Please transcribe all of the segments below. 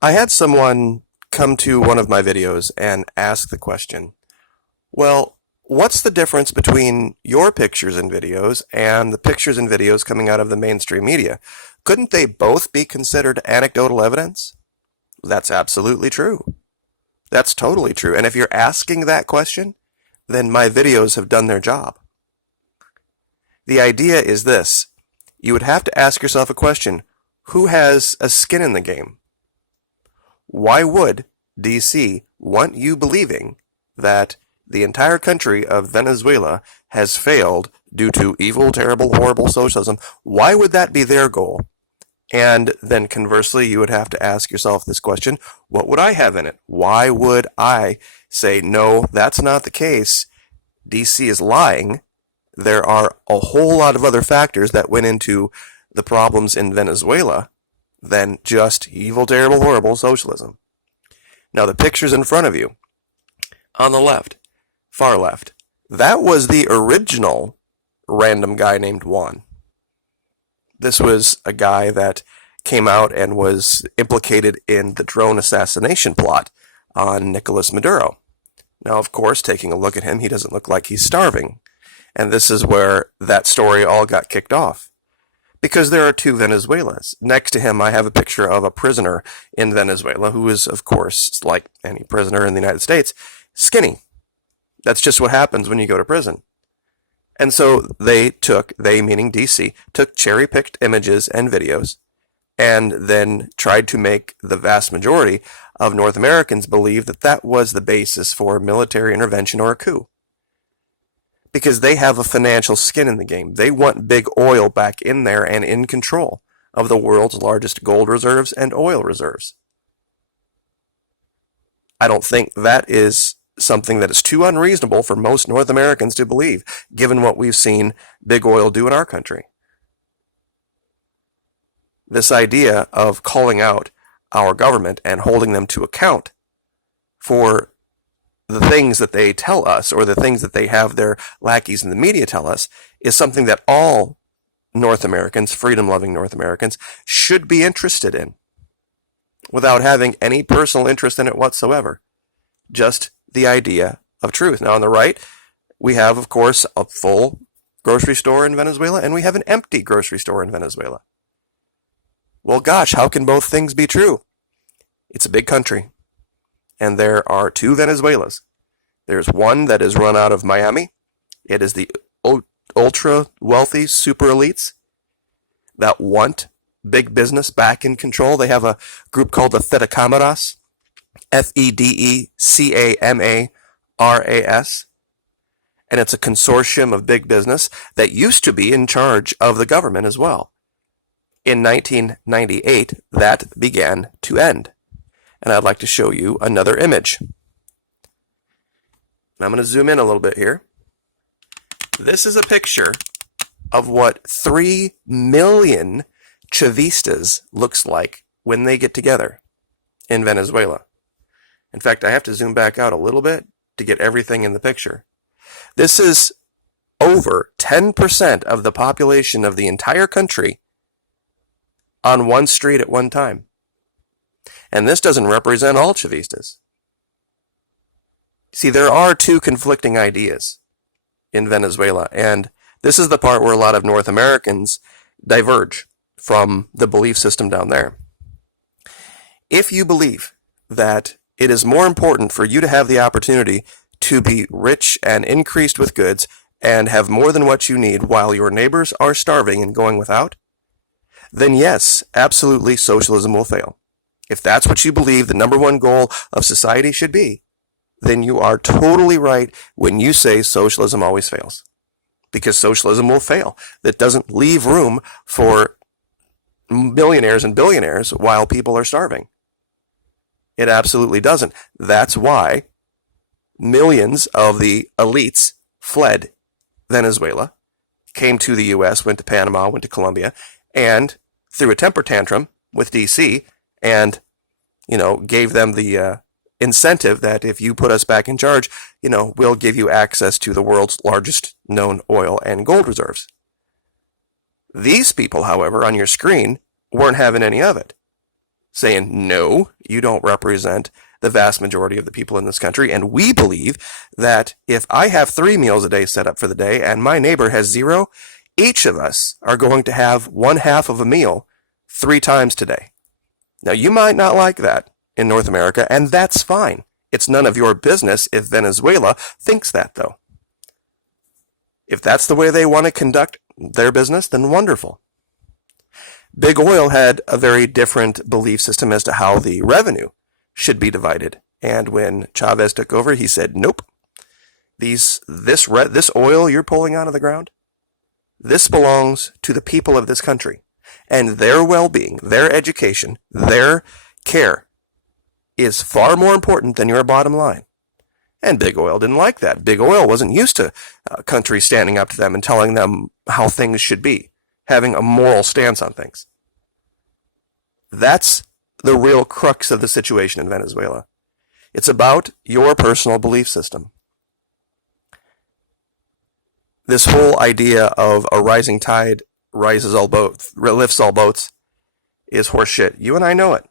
I had someone come to one of my videos and ask the question, well, what's the difference between your pictures and videos and the pictures and videos coming out of the mainstream media? Couldn't they both be considered anecdotal evidence? That's absolutely true. That's totally true. And if you're asking that question, then my videos have done their job. The idea is this. You would have to ask yourself a question. Who has a skin in the game? Why would DC want you believing that the entire country of Venezuela has failed due to evil, terrible, horrible socialism? Why would that be their goal? And then conversely, you would have to ask yourself this question, what would I have in it? Why would I say, no, that's not the case? DC is lying. There are a whole lot of other factors that went into the problems in Venezuela than just evil, terrible, horrible socialism. Now, the pictures in front of you, on the left, far left, that was the original random guy named Juan. This was a guy that came out and was implicated in the drone assassination plot on Nicolas Maduro. Now, of course, taking a look at him, he doesn't look like he's starving. And this is where that story all got kicked off. Because there are two Venezuelas. Next to him, I have a picture of a prisoner in Venezuela who is, of course, like any prisoner in the United States, skinny. That's just what happens when you go to prison. And so they meaning DC, took cherry-picked images and videos and then tried to make the vast majority of North Americans believe that that was the basis for military intervention or a coup. Because they have a financial skin in the game. They want big oil back in there and in control of the world's largest gold reserves and oil reserves. I don't think that is something that is too unreasonable for most North Americans to believe, given what we've seen big oil do in our country. This idea of calling out our government and holding them to account for the things that they tell us or the things that they have their lackeys in the media tell us is something that all North Americans, freedom-loving North Americans, should be interested in without having any personal interest in it whatsoever. Just the idea of truth. Now, on the right, we have, of course, a full grocery store in Venezuela, and we have an empty grocery store in Venezuela. Well, gosh, how can both things be true? It's a big country, and there are two Venezuelas. There's one that is run out of Miami. It is the ultra-wealthy super elites that want big business back in control. They have a group called the Fedecamaras, Fedecamaras, and it's a consortium of big business that used to be in charge of the government as well. In 1998, that began to end. And I'd like to show you another image. I'm going to zoom in a little bit here. This is a picture of what 3 million Chavistas looks like when they get together in Venezuela. In fact, I have to zoom back out a little bit to get everything in the picture. This is over 10% of the population of the entire country on one street at one time. And this doesn't represent all Chavistas. See, there are two conflicting ideas in Venezuela, and this is the part where a lot of North Americans diverge from the belief system down there. If you believe that it is more important for you to have the opportunity to be rich and increased with goods and have more than what you need while your neighbors are starving and going without, then yes, absolutely, socialism will fail. If that's what you believe the number one goal of society should be, then you are totally right when you say socialism always fails. Because socialism will fail. That doesn't leave room for millionaires and billionaires while people are starving. It absolutely doesn't. That's why millions of the elites fled Venezuela, came to the U.S., went to Panama, went to Colombia, and threw a temper tantrum with D.C. and, gave them the incentive that if you put us back in charge, we'll give you access to the world's largest known oil and gold reserves. These people, however, on your screen weren't having any of it. saying, no, you don't represent the vast majority of the people in this country, and we believe that if I have 3 meals a day set up for the day and my neighbor has 0, each of us are going to have 1/2 of a meal 3 times today. Now, you might not like that in North America, and that's fine. It's none of your business if Venezuela thinks that, though. If that's the way they want to conduct their business, then wonderful. Big Oil had a very different belief system as to how the revenue should be divided. And when Chavez took over, he said, nope, this oil you're pulling out of the ground, this belongs to the people of this country. And their well-being, their education, their care is far more important than your bottom line. And Big Oil didn't like that. Big Oil wasn't used to countries standing up to them and telling them how things should be, having a moral stance on things. That's the real crux of the situation in Venezuela. It's about your personal belief system. This whole idea of a rising tide lifts all boats is horseshit. You and I know it.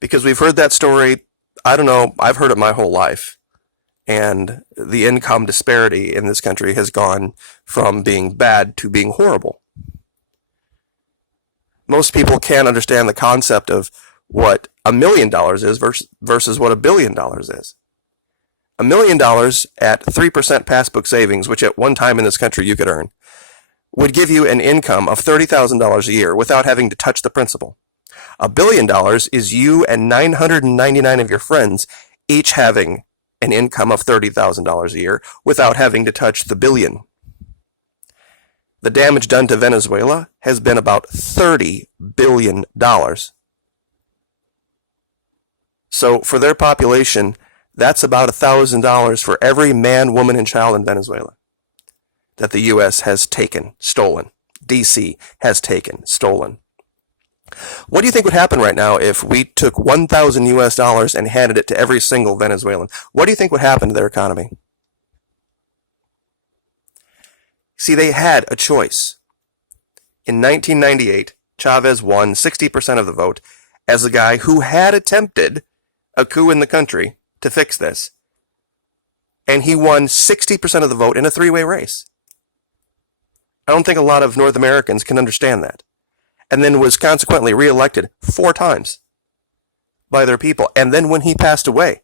Because we've heard that story, I don't know, I've heard it my whole life. And the income disparity in this country has gone from being bad to being horrible. Most people can't understand the concept of what $1 million is versus what $1 billion is. $1 million at 3% passbook savings, which at one time in this country you could earn, would give you an income of $30,000 a year without having to touch the principal. $1 billion is you and 999 of your friends each having an income of $30,000 a year without having to touch the billion. The damage done to Venezuela has been about $30 billion. So for their population, that's about $1,000 for every man, woman, and child in Venezuela that the U.S. has taken, stolen. D.C. has taken, stolen. What do you think would happen right now if we took $1,000 US and handed it to every single Venezuelan? What do you think would happen to their economy? See, they had a choice. In 1998, Chavez won 60% of the vote as a guy who had attempted a coup in the country to fix this. And he won 60% of the vote in a 3-way race. I don't think a lot of North Americans can understand that. And then was consequently reelected 4 times by their people. And then when he passed away,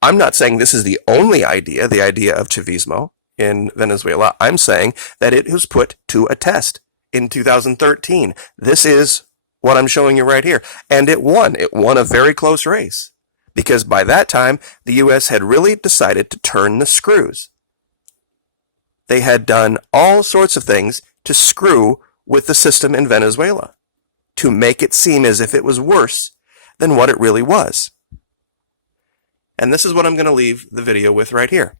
I'm not saying this is the only idea, the idea of Chavismo in Venezuela. I'm saying that it was put to a test in 2013. This is what I'm showing you right here. And it won. It won a very close race. Because by that time, the U.S. had really decided to turn the screws. They had done all sorts of things to screw with the system in Venezuela, to make it seem as if it was worse than what it really was. And this is what I'm going to leave the video with right here.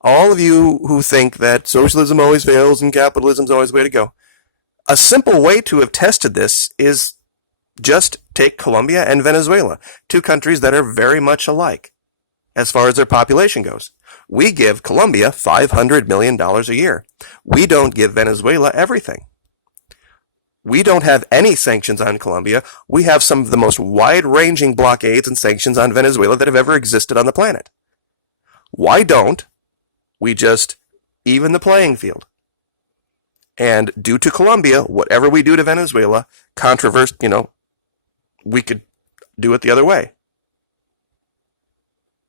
All of you who think that socialism always fails and capitalism is always the way to go, a simple way to have tested this is just take Colombia and Venezuela, 2 countries that are very much alike as far as their population goes. We give Colombia $500 million a year. We don't give Venezuela everything. We don't have any sanctions on Colombia. We have some of the most wide-ranging blockades and sanctions on Venezuela that have ever existed on the planet. Why don't we just even the playing field? And due to Colombia, whatever we do to Venezuela, we could do it the other way.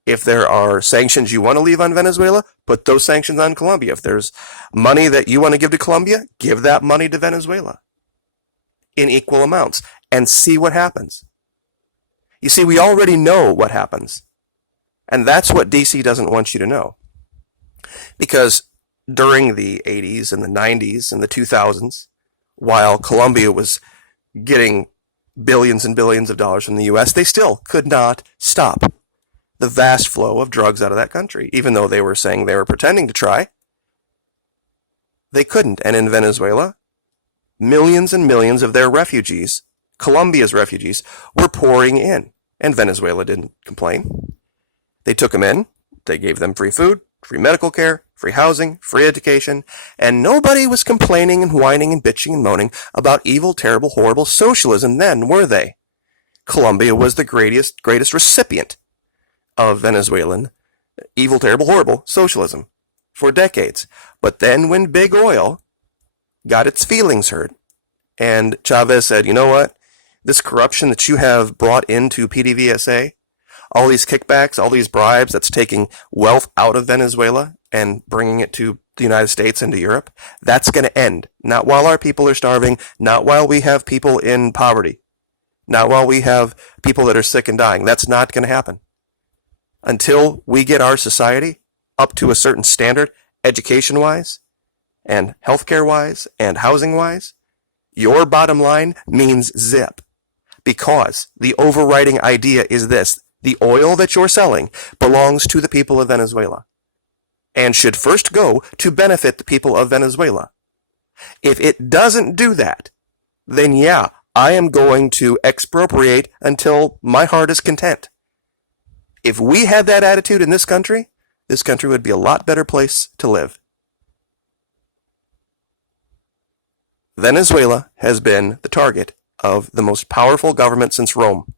If there are sanctions you want to leave on Venezuela, put those sanctions on Colombia. If there's money that you want to give to Colombia, give that money to Venezuela in equal amounts and see what happens. You see, we already know what happens. And that's what DC doesn't want you to know. Because during the 80s and the 90s and the 2000s, while Colombia was getting billions and billions of dollars from the U.S., they still could not stop the vast flow of drugs out of that country. Even though they were saying they were pretending to try, they couldn't. And in Venezuela, millions and millions of their refugees, Colombia's refugees, were pouring in. And Venezuela didn't complain. They took them in, they gave them free food, free medical care, free housing, free education, and nobody was complaining and whining and bitching and moaning about evil, terrible, horrible socialism then, were they? Colombia was the greatest recipient of Venezuelan evil, terrible, horrible socialism for decades. But then when big oil got its feelings hurt, and Chavez said, you know what? This corruption that you have brought into PDVSA, all these kickbacks, all these bribes, that's taking wealth out of Venezuela and bringing it to the United States and to Europe, that's going to end. Not while our people are starving, not while we have people in poverty, not while we have people that are sick and dying. That's not going to happen. Until we get our society up to a certain standard, education-wise, and healthcare-wise, and housing-wise, your bottom line means zip. Because the overriding idea is this: the oil that you're selling belongs to the people of Venezuela and should first go to benefit the people of Venezuela. If it doesn't do that, then yeah, I am going to expropriate until my heart is content. If we had that attitude in this country would be a lot better place to live. Venezuela has been the target of the most powerful government since Rome,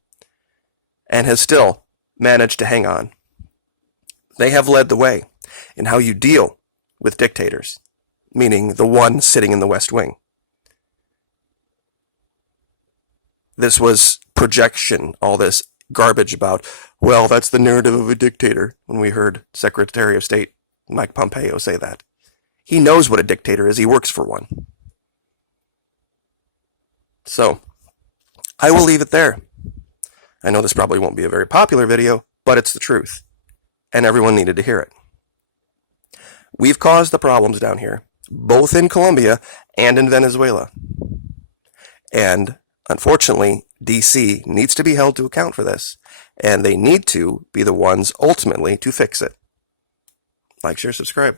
and has still managed to hang on. They have led the way in how you deal with dictators, meaning the one sitting in the West Wing. This was projection, all this garbage about, well, that's the narrative of a dictator, when we heard Secretary of State Mike Pompeo say that. He knows what a dictator is. He works for one. So, I will leave it there. I know this probably won't be a very popular video, but it's the truth, and everyone needed to hear it. We've caused the problems down here, both in Colombia and in Venezuela. And unfortunately, DC needs to be held to account for this, and they need to be the ones ultimately to fix it. Like, share, subscribe.